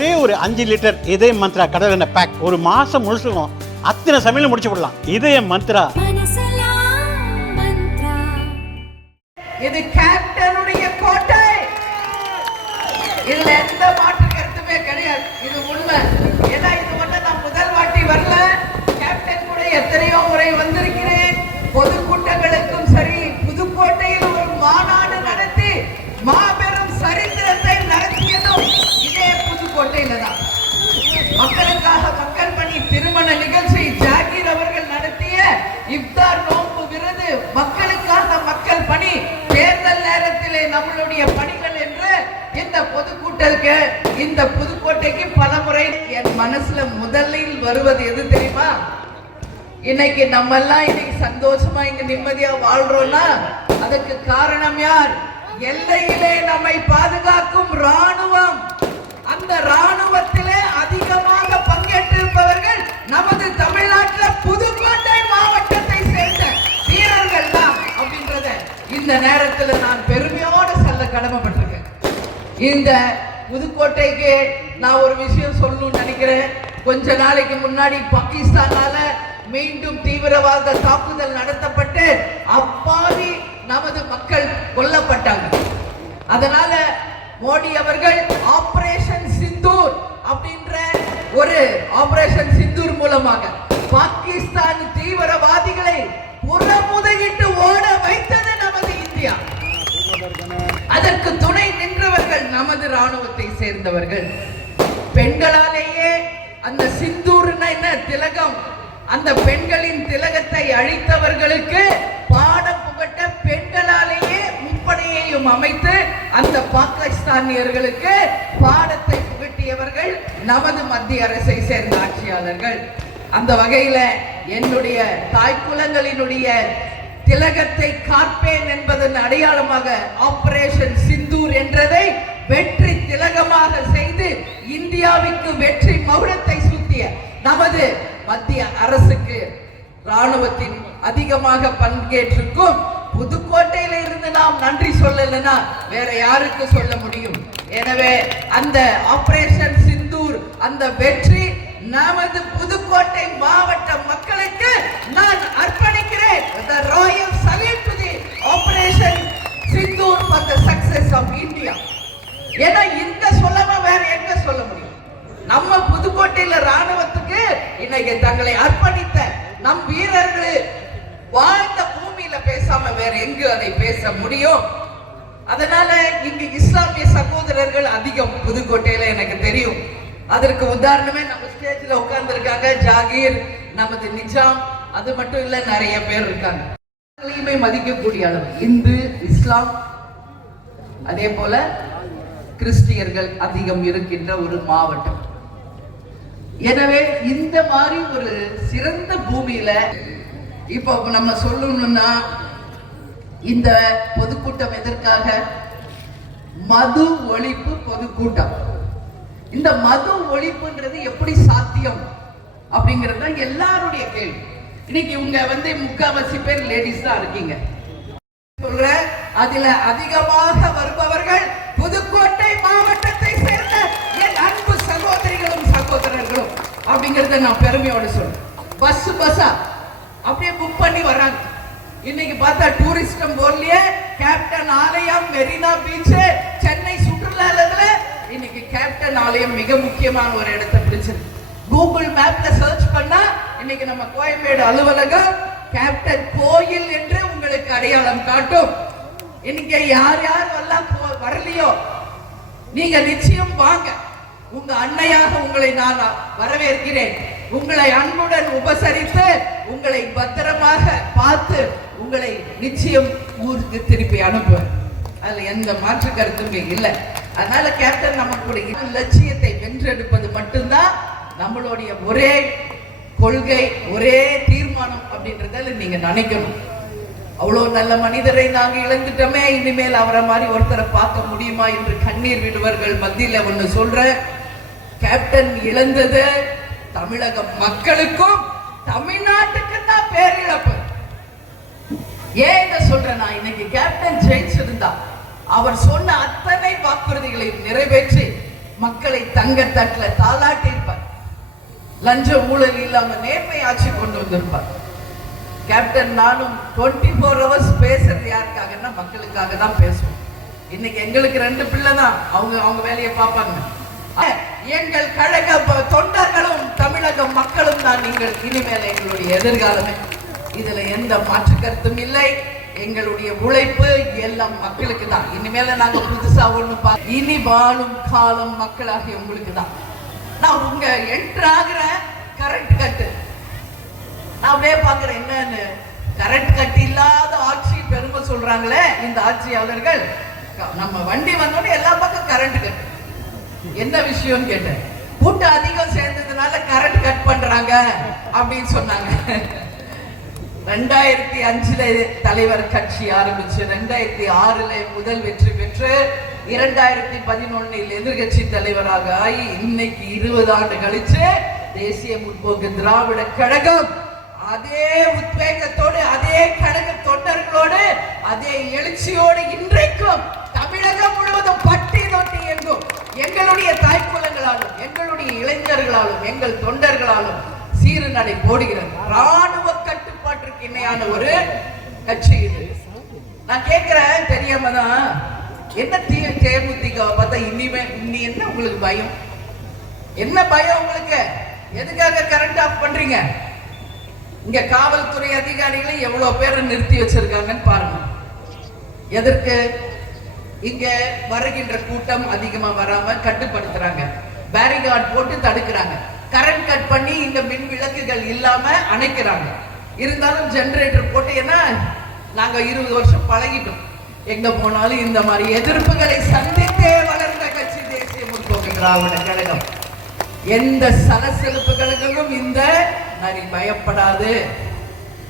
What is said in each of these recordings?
ஒரே ஒரு 5 லிட்டர் இதய மந்த்ரா கடல் எண்ணெய் பேக் ஒரு மாசம் முழுசுக்கும் அத்தனை சமையல் முடிச்சு விடலாம். இதய மந்த்ரா. இது கேப்டனுடைய கோட்டை. இதுல எந்த மாற்று கருத்துமே கிடையாது. இது உண்மை. ஏன்னா இது ஒண்ணு நான் முதல் வாட்டி வரல. கேப்டன் கூட எத்தனையோ முறை வந்திருக்கிறேன். பொதுக்கூட்டங்களுக்கும் சரி, புதுக்கோட்டையில் ஒரு மாநாடு நடத்தி மாபெரும் சரித்திரத்தை நடத்தியதும் இதே புதுக்கோட்டையில தான். மக்களுக்காக மக்கள் பணி திருமண நிகழ்ச்சி ஜாகீர் அவர்கள் நடத்திய இஃப்தார் நோன்பு விருது மக்களுக்காக மக்கள் பணி தேர்தல் நேரத்திலே நம்மளுடைய பணிகள் என்று இந்த பொதுக்கூட்டத்துக்கு இந்த புதுக்கோட்டைக்கு பலமுறை என் மனசுல முதலில் வருவது எது தெரியுமா? இன்னைக்கு நம்ம எல்லாம் இன்னைக்கு சந்தோஷமா இங்க நிம்மதியா வாழ்றோம்னா அதுக்கு காரணம் யார்? எல்லையிலே நம்மை பாதுகாக்கும் ராணுவம். அந்த ராணுவத்திலே அதிகமாக பங்கேற்றிருப்பவர்கள் நமது தமிழ்நாட்டில் புதுக்கோட்டை மாவட்டத்தை சேர்ந்த வீரர்கள் தான் அப்படின்றத இந்த நேரத்தில் நான் பெருமையோடு சொல்ல கடமைப்பட்டிருக்கேன். இந்த புதுக்கோட்டைக்கு நான் ஒரு விஷயம் சொல்லணும்னு நினைக்கிறேன். கொஞ்ச நாளைக்கு முன்னாடி பாகிஸ்தானால மீண்டும் தீவிரவாத தாக்குதல் நடத்தப்பட்டு அப்பாவி நமது மக்கள் கொல்லப்பட்டாங்க. அதனால மோடி அவர்கள் ஆபரேஷன் சிந்தூர் அப்படின்ற ஒரு ஆபரேஷன் சிந்தூர் மூலமாக பாகிஸ்தான் தீவிரவாதிகளை புறமுதுகிட்டு ஓட வைத்தது நமது இந்தியா. அதற்கு துணை நின்றவர்கள் நமது ராணுவத்தை சேர்ந்தவர்கள். பெண்களாலேயே அந்த சிந்தூர்னா என்ன திலகம், அந்த பெண்களின் திலகத்தை அழித்தவர்களுக்கு பாடம் புகட்ட பெண்களாலேயே முப்படையையும் அமைத்து அந்த பாகிஸ்தானியர்களுக்கு பாடத்தை புகட்டியவர்கள் நமது மத்திய அரசை சேர்ந்த ஆட்சியாளர்கள். அந்த வகையில என்னுடைய தாய்க்குலங்களினுடைய திலகத்தை காப்பேன் என்பதன் அடையாளமாக ஆபரேஷன் சிந்தூர் என்றதை வெற்றி திலகமாக செய்து இந்தியாவுக்கு வெற்றி மகுடத்தை சூட்டிய நமது மத்திய அரசுக்கு ராணுவத்தின் அதிகமாக பங்கேற்றிருக்கும் புதுக்கோட்டையில இருந்து நாம் நன்றி சொல்லலைன்னா வேற யாருக்கு சொல்ல முடியும்? எனவே அந்த ஆபரேஷன் சிந்தூர் அந்த வெற்றி நமது புதுக்கோட்டை மாவட்ட மக்களுக்கு நான் அர்ப்பணிக்கிறேன். The royal salute to the operation Sindoor for the success of India. ஏன்னா இந்த சொல்லாம வேற எங்க சொல்ல முடியும்? நம்ம புதுக்கோட்டையில ராணுவத்துக்கு இன்னைக்கு தங்களை அர்ப்பணித்த நம் வீரர்கள் வாழ்ந்த பூமியில பேசாம வேற எங்கு அதை பேச முடியும்? அதனால இங்கு இஸ்லாமிய சகோதரர்கள் அதிகம் புதுக்கோட்டையில எனக்கு தெரியும். அதற்கு உதாரணமே நம்ம ஸ்டேஜ்ல உட்கார்ந்து இருக்காங்க ஜாகீர், நமது நிஜாம். அது மட்டும் இல்ல, நிறைய பேர் இருக்காங்க. மதிக்கக்கூடிய அளவு இந்து, இஸ்லாம், அதே போல கிறிஸ்டியர்கள் அதிகம் இருக்கின்ற ஒரு மாவட்டம். எனவே இந்த மாதிரி ஒரு சிறந்த பூமியில இப்போ நம்ம சொல்லணும்னா இந்த பொதுக்கூட்டம் எதற்காக? மது ஒழிப்பு பொதுக்கூட்டம். இந்த மது ஒழிப்புன்றது எப்படி சாத்தியம் அப்படிங்கிறது தான் எல்லாருடைய கேள்வி. இன்னைக்கு இவங்க முக்காவாசி பேர் லேடிஸ் தான் இருக்கீங்க. சொல்ற அதுல அதிகமாக வருபவர்கள் புதுக்கோட்டை மாவட்டத்தை சேர்ந்த என் அன்பு சகோதரிகளும் சகோதரர்களும் அப்படிங்கறத நான் பெருமையோடு சொல்றேன். பஸ்ஸா அப்படியே புக் பண்ணி வர்றாங்க. இன்னைக்கு பார்த்தா டூரிஸ்டம் போர்லயே கேப்டன் ஆலயம், மெரினா பீச், சென்னை சுற்றுலால இன்னைக்கு கேப்டன் ஆலயம் மிக முக்கியமான ஒரு இடத்தை பிடிச்சிருக்கு. கூகுள் மேப்ல சர்ச் பண்ணா இன்னைக்கு நம்ம கோயம்பேடு அலுவலகம் கேப்டன் கோயில் என்று உங்களுக்கு அடையாளம் காட்டும். இன்னைக்கு யார் யார் வரலையோ நீங்க நிச்சயம் வாங்க. உங்க அன்னையாக உங்களை நான் வரவேற்கிறேன். உங்களை அன்புடன் உபசரித்து உங்களை பத்திரமாக பார்த்து உங்களை நிச்சயம் ஊருக்கு திருப்பி அனுப்புவேன். அதுல எந்த மாற்று கருத்துமே இல்லை. அதனால கேப்டன் நமக்குடைய லட்சியத்தை வென்றெடுப்பது மட்டும்தான் நம்மளுடைய ஒரே கொள்கை, ஒரே தீர்மானம் அப்படின்றத நீங்க நினைக்கணும். அவ்வளவு நல்ல மனிதரை நாங்க இழந்துட்டோமே, இனிமேல் அவரை மாதிரி ஒருத்தரை பார்க்க முடியுமா என்று கண்ணீர் விடுவர்கள் மத்தியில ஒண்ணு சொல்ற, கேப்டன் இழந்தது தமிழக மக்களுக்கும் தமிழ்நாட்டுக்கு தான் பேரிழப்பு. ஏன் சொல்றேன்? இன்னைக்கு கேப்டன் ஜெயிச்சிருந்தா அவர் சொன்ன அத்தனை வாக்குறுதிகளையும் நிறைவேற்றி மக்களை தங்க தட்டுல தாளாட்டி இருப்பார். லஞ்ச ஊழல் இல்லாம நேர்மை ஆட்சி கொண்டு வந்திருப்பார். கேப்டன் நானும் 24 hours பேசுறது யாருக்காகன்னா மக்களுக்காக தான் பேசுவோம். இன்னைக்கு எங்களுக்கு 2 பிள்ளை தான், அவங்க வேலையை பார்ப்பாங்க. எங்கள் கழக தொண்டர்களும் தமிழக மக்களும் தான் நீங்கள் இனிமேல் எங்களுடைய எதிர்காலமே. இதுல எந்த மாற்று கருத்தும் இல்லை. எங்களுடைய உழைப்பு எல்லாம் மக்களுக்கு தான். இனிமேல நாங்க புதுசா ஒண்ணு இனி வாழும் காலம் மக்களாகிய உங்களுக்கு தான். நான் உங்க என்ட்ரு ஆகிற கரண்ட் கட்டு நான் அப்படியே பாக்குறேன். என்னன்னு கரண்ட் கட்டு இல்லாத ஆட்சி பெருமை சொல்றாங்களே இந்த ஆட்சியாளர்கள். நம்ம வண்டி வந்தோடனே எல்லா பக்கம் கரண்ட் கட்டு. என்ன விஷயம்னு கேட்டேன். கூட்டம் அதிகம் சேர்ந்ததுனால கரண்ட் கட் பண்றாங்க அப்படின்னு சொன்னாங்க. 2005 தலைவர் கட்சி ஆரம்பிச்சு 2006 முதல் வெற்றி பெற்று 2011 எதிர்கட்சி தலைவராக ஆகி இன்னைக்கு 20 ஆண்டு கழிச்சு தேசிய முற்போக்கு திராவிட கழகம் அதே உத்வேகத்தோடு, அதே கழக தொண்டர்களோடு, அதே எழுச்சியோடு இன்றைக்கும் தமிழகம் முழுவதும் பட்டி தொட்டி எங்கும் எங்களுடைய தாய்க்குலங்களாலும், எங்களுடைய இளைஞர்களாலும், எங்கள் தொண்டர்களாலும் சீரு நடை போடுகிறது. ராணுவ கட்டுப்பாட்டிற்கு இணையான ஒரு கட்சி இது. நான் கேட்கிறேன், தெரியாம தான், என்ன தேமுதிக பார்த்தா இனி என்ன உங்களுக்கு பயம்? என்ன பயம் உங்களுக்கு? எதுக்காக கரண்ட் ஆஃப் பண்றீங்க? இங்க காவல்துறை அதிகாரிகளை எவ்வளவு பேரை நிறுத்தி வச்சிருக்காங்கன்னு பாருங்க. எதற்கு? இங்க வருகின்ற கூட்டம் அதிகமா வராம கட்டுப்படுத்துறாங்க, பேரிகார்ட் போட்டு தடுக்கிறாங்க, கரண்ட் கட் பண்ணி இங்க மின் விளக்குகள் இல்லாம அணைக்கிறாங்க. இருந்தாலும் ஜெனரேட்டர் போட்டு, ஏன்னா நாங்க 20 வருஷம் பழகிட்டோம். எங்க போனாலும் இந்த மாதிரி எதிர்ப்புகளை சந்தித்தே வளர்ந்த கட்சி தேசிய முற்போக்கு திராவிட கழகம். எந்த சலசெலுப்புகளுக்கும் இந்த நரி பயப்படாது.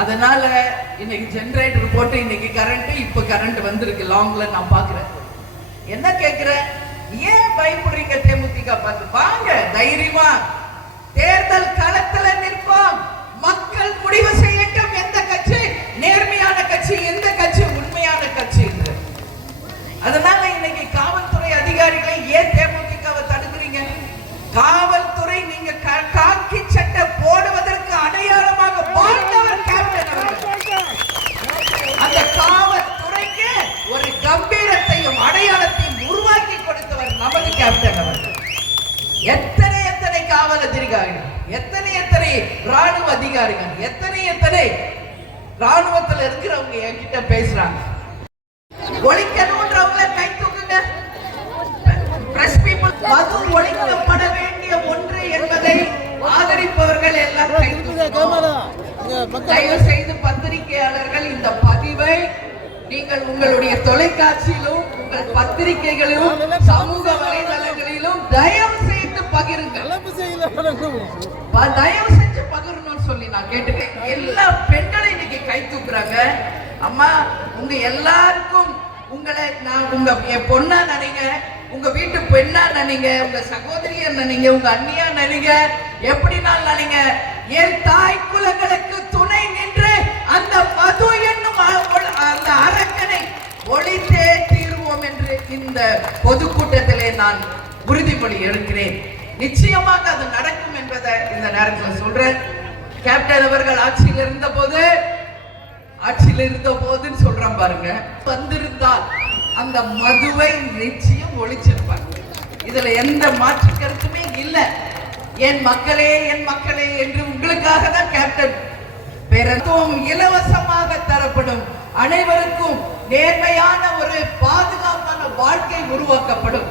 அதனால இன்னைக்கு ஜெனரேட்டர் போட்டு இன்னைக்கு கரண்ட், இப்ப கரண்ட் வந்திருக்கு லாங்ல. நான் பாக்குறேன். என்ன கேட்கிறேன், ஏன் பயப்படுறீங்க? தேமுதிக பார்த்து வாங்க, தைரியமா தேர்தல் களத்துல நிற்போம். மக்கள் முடிவு செய்யட்டும் எந்த கட்சி நேர்மையான கட்சி, எந்த கட்சி உண்மையான கட்சி என்று. அதனால இன்னைக்கு காவல்துறை அதிகாரிகளை ஏன் தேமுதிகவை தடுக்கிறீங்க? காவல்துறை நீங்க காக்கி சட்டை போடுவதற்கு அடையாளமாக வாழ்ந்தவர் கேப்டன் அவர்கள். அந்த காவல்துறைக்கு ஒரு கம்பீரத்தையும் அடையாளத்தையும் உருவாக்கி கொடுத்தவர் நமது கேப்டன் அவர்கள். எத்தனை காவல் அதிகாரிகள், எத்தனை ராணுவ அதிகாரிகள், எத்தனை ராணுவத்தில் இருக்கிறவங்க என்கிட்ட பேசுறாங்க. ஒழிக்கணும்ன்றவங்கள கை தூக்குங்க. பிரஸ் பீப்பிள், மது ஒழிக்கப்பட வேண்டிய ஒன்று என்பதை ஆதரிப்பவர்கள் எல்லாம் கை தூக்குங்க. தயவு செய்து பத்திரிகையாளர்கள் இந்த பதிவை நீங்கள் உங்களுடைய தொலைக்காட்சியிலும், உங்கள் பத்திரிகைகளிலும், சமூக வலைதளங்களிலும் தயவு செய்து பகிருங்க. தயவு செஞ்சு பகிரணும்னு சொல்லி நான் கேட்டுக்கேன். எல்லா பெண்களும் இன்னைக்கு கை தூக்குறாங்க. அம்மா, உங்க எல்லாருக்கும் உங்களை நான் உங்க பொண்ணா நினைங்க, உங்க வீட்டு பெண்ணா நினைங்க, உங்க சகோதரியா நினைங்க, உங்க அண்ணியா நினைங்க, எப்படின்னா நினைங்க. என் தாய் குலங்களுக்கு துணை நின்று அந்த மது என்னும் அந்த அரக்கனை ஒழித்தே தீர்வோம் என்று இந்த பொதுக்கூட்டத்திலே நான் உறுதிமொழி எடுக்கிறேன். நிச்சயமாக அது நடக்கும் என்பதை இந்த நேரத்தில் சொல்றேன். கேப்டன் அவர்கள் ஆட்சியில் இருந்த போதுன்னு சொல்றேன் பாருங்க, வந்திருந்தால் அந்த மதுவை நிச்சயம் ஒழிச்சிருப்பாங்க. இதுல எந்த மாற்று கருத்துமே இல்லை. என் மக்களே என்று உங்களுக்காக தான் கேப்டன். பெருத்துவம் இலவசமாக தரப்படும், அனைவருக்கும் நேர்மையான ஒரு பாதுகாப்பான வாழ்க்கை உருவாக்கப்படும்,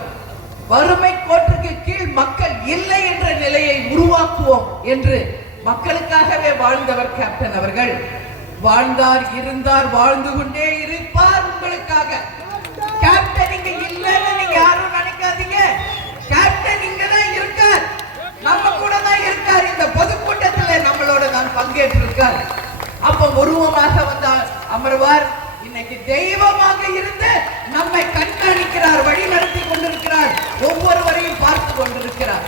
வறுமை கோட்டுக்கு கீழ் மக்கள் இல்லை என்ற நிலையை உருவாக்குவோம் என்று மக்களுக்காகவே வாழ்ந்தவர் கேப்டன் அவர்கள். வாழ்ந்தார், இருந்தார், வாழ்ந்து கொண்டே இருப்பார் உங்களுக்காக. கேப்டன் இங்க இல்லைன்னு நீங்க யாரும் நினைக்காதீங்க. கேப்டன் இங்க தான் இருக்கார், நம்ம கூட தான் இருக்கார். இந்த பொதுக்கூட்டத்தில் நம்மளோட தான் பங்கேற்றிருக்கார். அப்ப உருவமாக வந்தார், அமர்வார். இன்னைக்கு தெய்வமாக இருந்து நம்மை கண்காணிக்கிறார், வழி நடத்தி கொண்டிருக்கிறார், ஒவ்வொருவரையும் பார்த்து கொண்டிருக்கிறார்.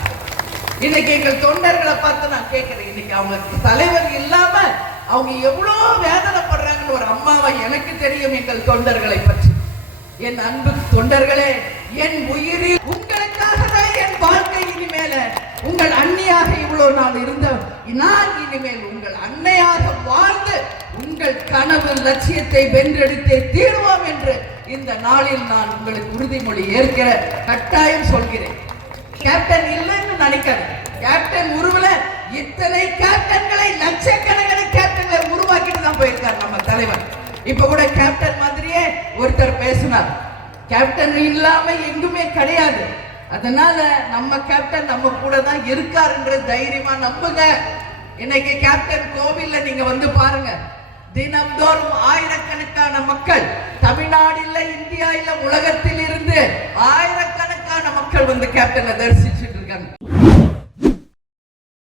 இன்னைக்கு எங்கள் தொண்டர்களை பார்த்து நான் கேட்கிறேன், இன்னைக்கு அவங்க தலைவர் இல்லாம அவங்க எவ்வளவு வேதனைப்படுறாங்கன்னு ஒரு அம்மாவை எனக்கு தெரியும் எங்கள் தொண்டர்களை பற்றி. என் அன்பு தொண்டர்களே, என் உயிரில் உங்களுக்காக தான் என் வாழ்க்கை இனிமேல உங்கள் அன்னையாக இவ்வளவு நாள் இருந்த நான் இனிமேல் உங்கள் அன்னையாக வாழ்ந்து உங்கள் கனவு லட்சியத்தை வென்றெடுத்தே தீர்வோம் என்று இந்த நாளில் நான் உங்களுக்கு உறுதிமொழி ஏற்கிற கட்டாயம் சொல்கிறேன். கேப்டன் இல்லைன்னு நினைக்காது. கேப்டன் உருவல இத்தனை கேப்டன்களை லட்சக்கணக்கான கேப்டன்களை உருவாக்கிட்டு தான் போயிருக்கார் நம்ம தலைவர். இப்ப கூட கேப்டன் மாதிரியே ஒருத்தர் பேசினார், கேப்டன் இல்லாம எங்குமே கிடையாது. அதனால நம்ம கேப்டன் நம்ம கூட தான் இருக்காருன்ற தைரியமா நம்புங்க. இன்னைக்கு கேப்டன் கோவில்ல நீங்க வந்து பாருங்க, தினம்தோறும் ஆயிரக்கணக்கான மக்கள், தமிழ்நாடு இல்ல, இந்தியா இல்ல, உலகத்தில் இருந்து ஆயிரக்கணக்கான மக்கள் வந்து கேப்டனை தரிசிச்சு